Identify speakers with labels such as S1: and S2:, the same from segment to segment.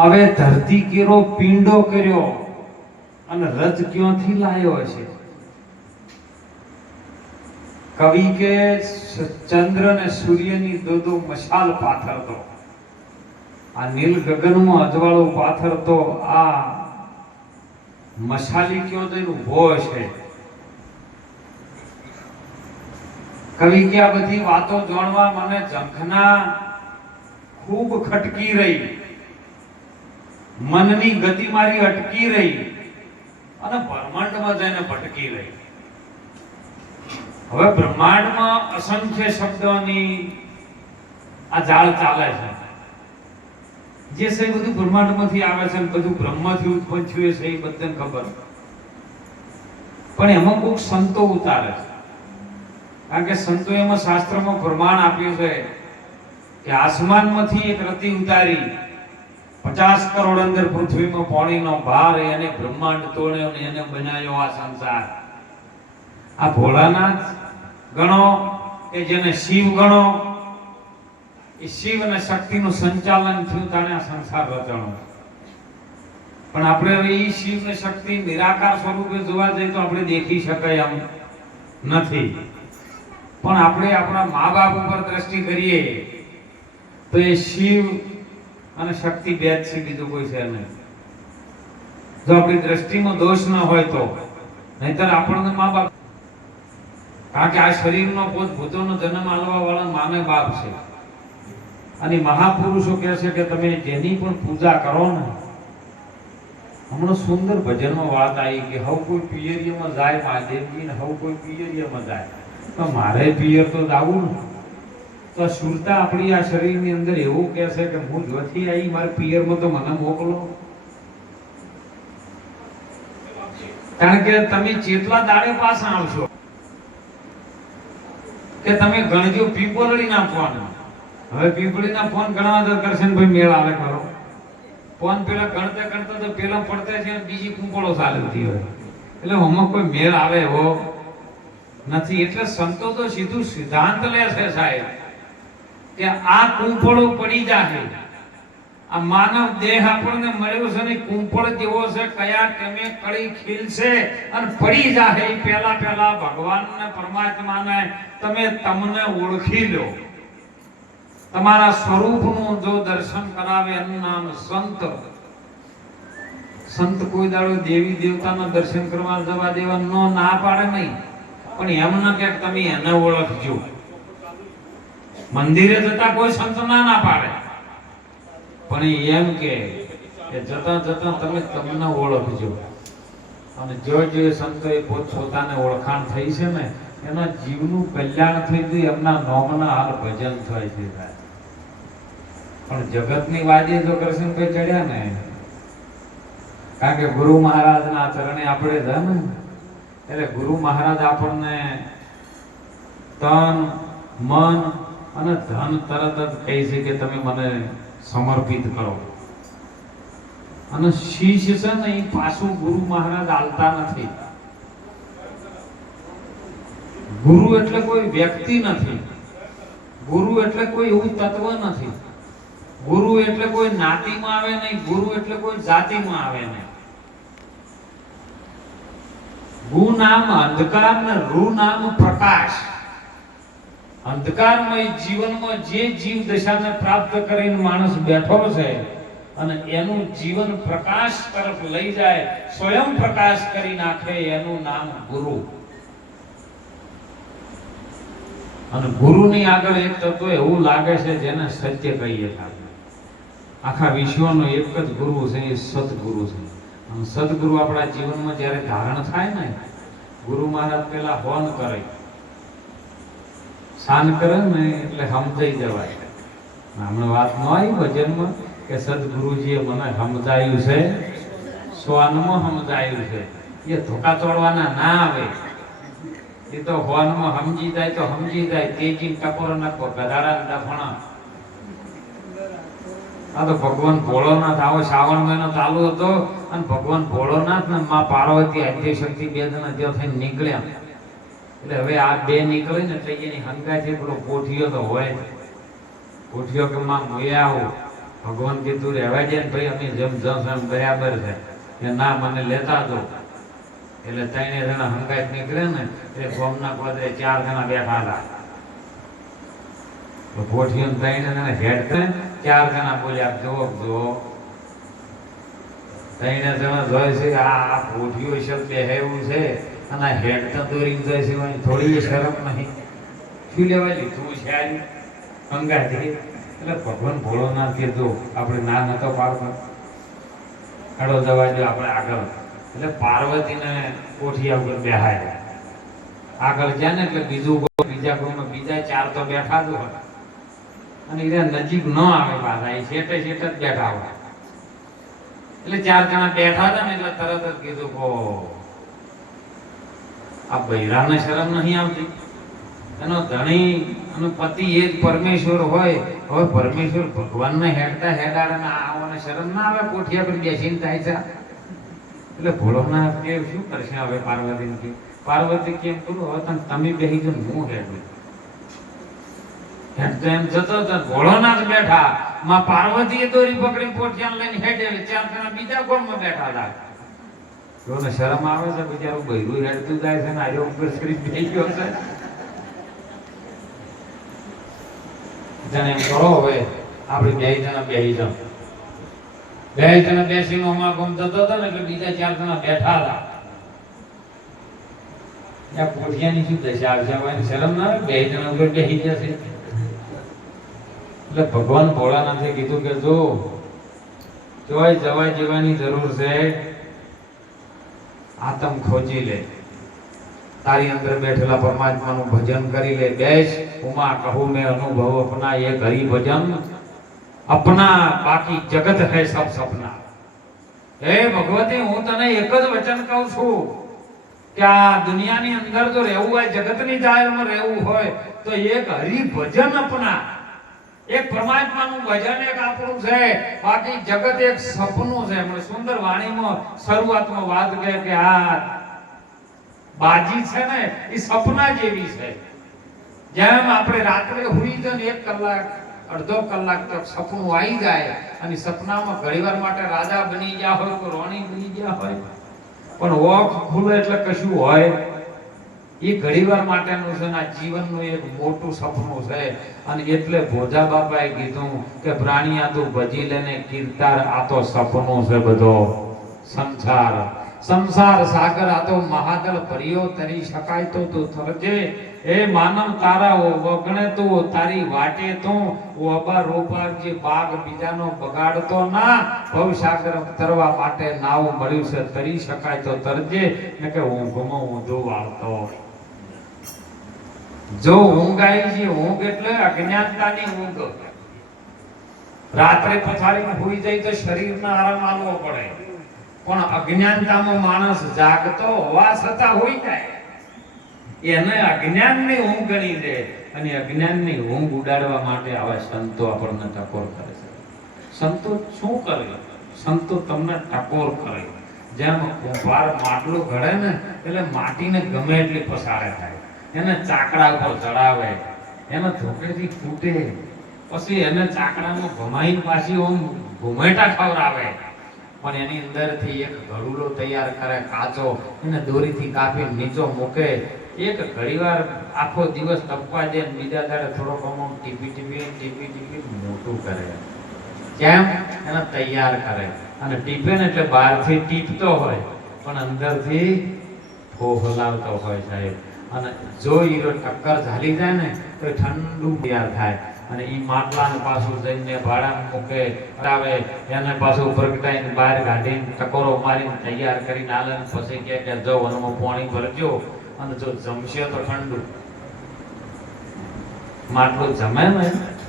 S1: હવે ધરતી કેરો, પિંડો કર્યો અને રજ ક્યાંથી લાયો છે કવિ કે ચંદ્ર ને સૂર્યની દો મશાલ પાથરતો. આ નીલ ગગનમાં અજવાળો પાથરતો, આ મશાલી કયો જઈને ઊભો છે કવિ કે આ બધી વાતો જાણવા મને જંખના ખૂબ ખટકી રહી. મનની ગતિ મારી અટકી રહી. અને બ્રહ્માંડમાં જઈને ભટકી રહી. હવે બ્રહ્માંડમાં અસંખ્ય શબ્દોની આ જાળ ચાલે છે. જે છે એ બધું બ્રહ્માંડમાંથી આવે છે બધું બ્રહ્મથી ઉત્પન્ન થયું છે એ બધાને ખબર. પણ એમાં કોઈક સંતો ઉતારે છે. કારણ કે સંતો એમાં શાસ્ત્રમાં પ્રમાણ આપ્યું છે કે આસમાનમાંથી એક રતિ ઉતારી પચાસ કરોડ અંદર પૃથ્વીમાં પાણીનો ભાર એને બ્રહ્માંડ તોડ્યો ને એને બનાવ્યો આ સંસાર. આ ભોળાનાથ ગણો કે જેને શિવ ગણો, એ શિવ અને શક્તિનું સંચાલન થયું તાણે આ સંસાર રચણો. પણ આપણે હવે એ શિવ ને શક્તિ નિરાકાર સ્વરૂપે જોવા જઈએ તો આપણે દેખી શકાય એમ નથી. પણ આપણે આપણા મા બાપ ઉપર દ્રષ્ટિ કરીએ તો એ શિવ અને શક્તિ બે છે, બીજું કોઈ છે નહીં. જો આપણી દ્રષ્ટિમાં દોષ ન હોય તો, નહીતર આપણને મા બાપ કારણ કે આ શરીરનો પોત ભૂતોનો જન્મ આલવા વાળા માને બાપ છે. અને મહાપુરુષો કહે છે કે તમે જેની પણ પૂજા કરો ને, હમણાં સુંદર ભજનમાં વાત આવી કે હવ કોઈ પિયરિયામાં જાય મહાદેવજી ને હવ કોઈ પિયરિયામાં જાય. તો મારે પિયર તો જાવું ને. તો સુરતા આપણી આ શરીરની અંદર એવું કહે છે કે હું જોથી આવી મારા પિયરમાં તો મને મોકલો. કારણ કે તમે ચેટલા દાડે પાછા આવશો કે તમે ગણજો પીપોલડીના ફોન. હવે પીપળીના ફોન ગણવા તો કરશનભાઈ મેળ આવે ખરો. ફોન પેલા ગણતા ગણતા તો પેલા પડતા છે બીજી કુંપળો ચાલતી હોય. એટલે હમણાં કોઈ મેળ આવે એવો નથી. એટલે સંતો તો સીધું સિદ્ધાંત લે છે સાહેબ. કે આ કુંપળો પડી જાહે. આ માનવ દેહ આપણને મળ્યો છે ને કુંપળ જેવો છે, કયા તમે કળી ખીલશે અને પડી જાહે પહેલા પહેલા ભગવાનને, પરમાત્માને તમે તમને ઓળખી લો. તમારા સ્વરૂપનું જો દર્શન કરાવે એનું નામ સંત. સંત કોઈ દાડો દેવી દેવતાના દર્શન કરવા જવા દેવા નો ના પાડે નહીં. પણ એમ ન કે તમે એને ઓળખજો. મંદિરે જતા કોઈ સંત ના ના પાડે. પણ એમ કે જતા જતા તમે તમને ઓળખજો. અને જો જે સંતોએ પોત પોતાને ઓળખાણ થઈ છે ને, એના જીવનું કલ્યાણ થઈ ગયું, એમના નોમના હાલ ભજન થાય છે. પણ જગતની વાજે જો કૃષ્ણભાઈ ચડ્યા ને, કારણ કે ગુરુ મહારાજના ચરણે આપણે છે ને? એટલે ગુરુ મહારાજ આપણને તન, મન અને ધન તરત જ કહે છે કે તમે મને સમર્પિત કરો. અને શિષ્ય છે ને એ પાછું ગુરુ મહારાજ આલતા નથી. ગુરુ એટલે કોઈ વ્યક્તિ નથી. ગુરુ એટલે કોઈ એવું તત્વ નથી. ગુરુ એટલે કોઈ નાતીમાં આવે નહીં, ગુરુ એટલે કોઈ જાતિમાં આવે નહીં. ગુ નામ અંધકાર ને રૂ નામ પ્રકાશ. અંધકારમય જીવનમાં જે જીવ દશાને પ્રાપ્ત કરીને માણસ બેઠો છે અને એનું જીવન પ્રકાશ તરફ લઈ જાય, સ્વયં પ્રકાશ કરી નાખે એનું નામ ગુરુ. અને ગુરુની આગળ એક તત્વ એવું લાગે છે જેને સત્ય કહીએ આપણે. આખા વિશ્વનો એક જ ગુરુ છે, એ સદગુરુ છે. અને સદગુરુ આપણા જીવનમાં જ્યારે ધારણ થાય ને, ગુરુ મહારાજ પેલા હોન કરે. શાન કરે ને એટલે સમજાઈ જવાય. હમણાં વાત ન આવી ભજનમાં કે સદગુરુજીએ મને સમજાયું છે, સ્વાનમાં સમજાયું છે. એ ધોકા તોડવાના ના આવે. એ તો હોનમાં સમજી જાય તો સમજી જાય. તેજી ટકોરો નાખો, ગધાડા દફણા આ તો ભગવાન ભોળોનાથ, આવો શ્રાવણ મહિનો ચાલુ હતો અને ભગવાન ભોળોનાથ ને માં પાર્વતી આદ્ય શક્તિ બે જણા ત્યાં થઈને નીકળ્યા. એટલે હવે આ બે નીકળે ને એટલે એની હંગાથી પેલો કોઠિયો તો હોય કોઠિયો કે માં મોયા આવું. ભગવાન કીધું, રહેવા દે ને ભાઈ, અમે જેમ જમ બરાબર છે. કે ના મને લેતા દો એટલે ત્રણે જણા હંગાત નીકળે ને એટલે ગોમના પદરે ચાર જણા બેઠા હતા. કોઠિયો ત્રણે જણા હેડ ચાર જણા બોલ્યા જો જો ત્રણે જણા જોઈ છે આ કોઠિયો શબ્દ હેવું છે. અને હેડ તો દોરી જાય છે થોડી શરમ નહીં. શું લેવા લીધું છે અંગાથી એટલે ભગવાન ભોળોનાથ કીધું આપણે ના નતો પાડતો. હેડો જવા દો આપણે આગળ. એટલે પાર્વતીને કોઠિયા ઉપર બેહાય આગળ જાય ને, એટલે બીજું બીજા કોઈમાં, બીજા ચાર તો બેઠા જ હોય. અને એ નજીક ન આવે પાછા, એ શેઠે શેઠ જ બેઠા હોય. એટલે ચાર જણા બેઠા હતા ને, એટલે તરત જ કીધું કો આ બૈરાને શરમ નહીં આવતી? એનો ધણી અને પતિ એ જ પરમેશ્વર હોય, હવે પરમેશ્વર ભગવાનને હેડતા હેડાડે આવવાને શરમ ના આવે, કોઠિયા પર બેસીને થાય છે. એટલે ભોળોનાથ કે શું કરશે હવે પાર્વતીને કે પાર્વતી કેમ કરું હવે તને તમે બેસી જો હું હેડું? હેડતો એમ જતો હતો ભોળોનાથ બેઠા. માં પાર્વતીએ દોરી પકડી પોઠિયાને લઈને હેડે ચાર બીજા કોણમાં બેઠા હતા? જોને શરમ આવે છે, બિચારું બૈરું હેડતું જાય છે ને આજે ઉપર સ્ક્રીન થઈ ગયો છે. જાણે એમ કરો હવે, આપણે બે જણા બે જણ બે જણા બેસીને અમાર ગુમ થતો હતો ને, એટલે બીજા ચાર જણા બેઠા હતા. ત્યાં પોઠિયાની શું દશા આવશે હવે શરમ ના આવે? બે જણા ઉપર બેસી જશે. એટલે ભગવાન ભોળાનાથે કીધું કે જો જોવાય જવાય જવાની જરૂર છે આતમ ખોજી લે. તારી અંદર બેઠેલા પરમાત્માનું ભજન કરી લે. બેસ, ઉમા કહું મેં અનુભવ અપના એ હરી ભજન. અપના બાકી જગત હૈ સબ સપના. હે ભગવતી, હું તને એક જ વચન કહું છું કે આ દુનિયાની અંદર જો રહેવું હોય, જગતની જાહેરમાં રહેવું હોય, તો એક હરિભજન અપના એક પરમાત્માનું ભજન એક આપણું છે, બાકી જગત એક સપનું છે. મને સુંદર વાણીમાં શરૂઆતમાં વાત કહે કે આ બાજી છે ને, એ સપના જેવી છે. જેમ આપણે રાત્રે હુઈ ને એક કલાક, અડધો કલાક તક સપનું આવી જાય અને સપનામાં ઘણીવાર માટે રાજા બની ગયા હોય તો રોણી બની ગયા હોય. પણ ઓખ ખુલે એટલે કશું હોય એ ઘડીવાર માટેનું છે ને આ જીવનનું એક મોટું સપનું છે. અને એટલે ભોજા બાપાએ કીધું કે પ્રાણિયા તું ભજી લેને કીર્તાર આ તો સપનું છે બધો. સંસાર. સંસાર સાગર આ તો મહાદળ ભર્યો તરી શકાય તો તું થરજે એ માનવ તારા વગણે તું, તારી વાટે તું. અબા રોપા જે બાગ બીજાનો બગાડતો ના. ભવ સાગર તરવા માટે નાવ મળ્યું છે, તરી શકાય તો તરજે. ને કે ઊંઘમાં ઊંધો વાળતો. જો ઊંઘ આવી છે, ઊંઘ એટલે અજ્ઞાનતાની ઊંઘ. રાત્રે પથારીમાં હોઈ જાય તો શરીરને આરામ આલવો પડે. પણ અજ્ઞાનતામાં માણસ જાગતો હોવા છતાં હોઈ જાય. એને અજ્ઞાનની ઊંઘ ગણી દે અને અજ્ઞાનની ઊંઘ ઉડાડવા માટે આવા સંતો આપણને ટકોર કરે છે. સંતો શું કરે? સંતો તમને ટકોર કરે. જેમ કુંભાર માટલું ઘડે ને, એટલે માટીને ગમે એટલી પસારે થાય. એને ચાકડા ઉપર ચડાવે. એને ધોકેથી ફૂટે. પછી એને ચાકડામાં ભમાઈને પાછી ઓમ ઘુમેટા ખવડાવે. પણ એની અંદરથી એક ઘડુલો તૈયાર કરે, કાચો. એને દોરીથી કાપી નીચો મૂકે. એક ઘડીવાર આખો દિવસ તપવા દે બીજા દાડે થોડોક અમુક ટીપી ટીપી ટીપી ટીપી મોટું કરે. કેમ? એને તૈયાર કરે. અને ટીપે ને એટલે બહારથી ટીપતો હોય, પણ અંદરથી ફોફલાવતો હોય સાહેબ. અને જો હીરો ટક્કર ઝાલી જાય ને, તો ઠંડુ તૈયાર થાય. અને એ માટલાને પાછું જઈને ભાડામાં મૂકે આવે એને પાછું પ્રગટાઈને બહાર કાઢીને ટકોરો મારીને તૈયાર કરીને આલે પછી કહે કે જો વનમાં પાણી ભરજો, અને જો જમશે તો ઠંડુ. માટલું જમે ને,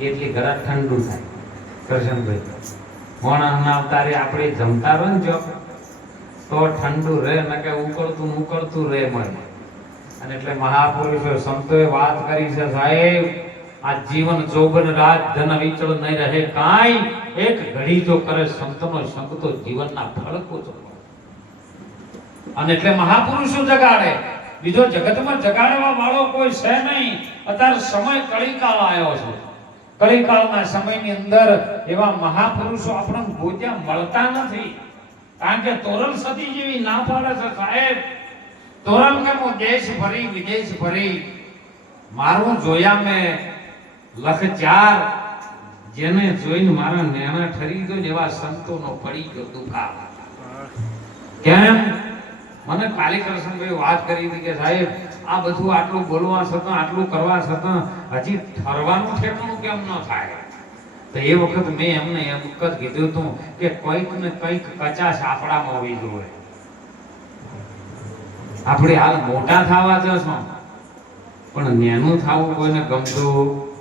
S1: એટલી ઘરા ઠંડુ થાય. કરશનભાઈ મોણાના અવતારે આપણે જમતા રહો ને જો, તો ઠંડુ રહે. ને કે ઉકળતું ઉકળતું રહે મળે. અને એટલે મહાપુરુષો, સંતોએ વાત કરી છે, સાહેબ, આ જીવન જોબન રાત ધન વિચળ નહીં રહે કાંઈ. એક ઘડી જો કરે સંતનો સંગ તો જીવનના ફળકો જો અને એટલે મહાપુરુષો જગાડે. બીજો જગતમાં જગાડવા વાળો કોઈ છે નહીં. અત્યારે સમય કળીકાળ આવ્યો છે. કળીકાળના સમયની અંદર એવા મહાપુરુષો આપણને ગોત્યા મળતા નથી. કારણ કે તોરણ સતી જેવી ના પાડે છે, સાહેબ. તોરલ કે હું દેશ ફરી વિદેશ ભરી, મારું જોયા મેં લખ ચાર જેને જોઈને મારા નેણા ઠરી ગયો એવા સંતોનો પડી ગયો દુખા કેમ? મને કાલીકૃષ્ણભાઈ વાત કરી હતી કે સાહેબ, આ બધું આટલું બોલવા છતાં, આટલું કરવા છતાં, હજી ઠરવાનું ઠેકાણું કેમ ન થાય? તો એ વખત મેં એમને એમ જ કીધું હતું કે કંઈક ને કંઈક કચાશ આપણામાં હોવી જોઈએ. આપણે હાલ મોટા થવા જશો પણ નેનું થવું કોઈને ગમતું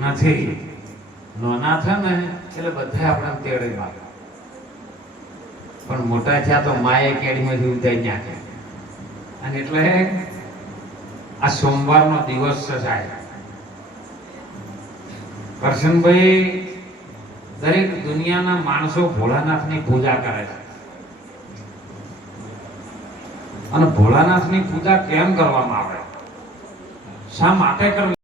S1: નથી. નાના છે ને, એટલે બધા આપણે તેડે મારે પણ મોટા થયા તો માએ કેડીમાંથી ઉતારી નાખે. અને એટલે આ સોમવારનો દિવસ છે સાહેબ. કરશનભાઈ દરેક દુનિયાના માણસો ભોળાનાથની પૂજા કરે છે. અને ભોળાનાથની પૂજા કેમ કરવામાં આવે? શા માટે કરવી?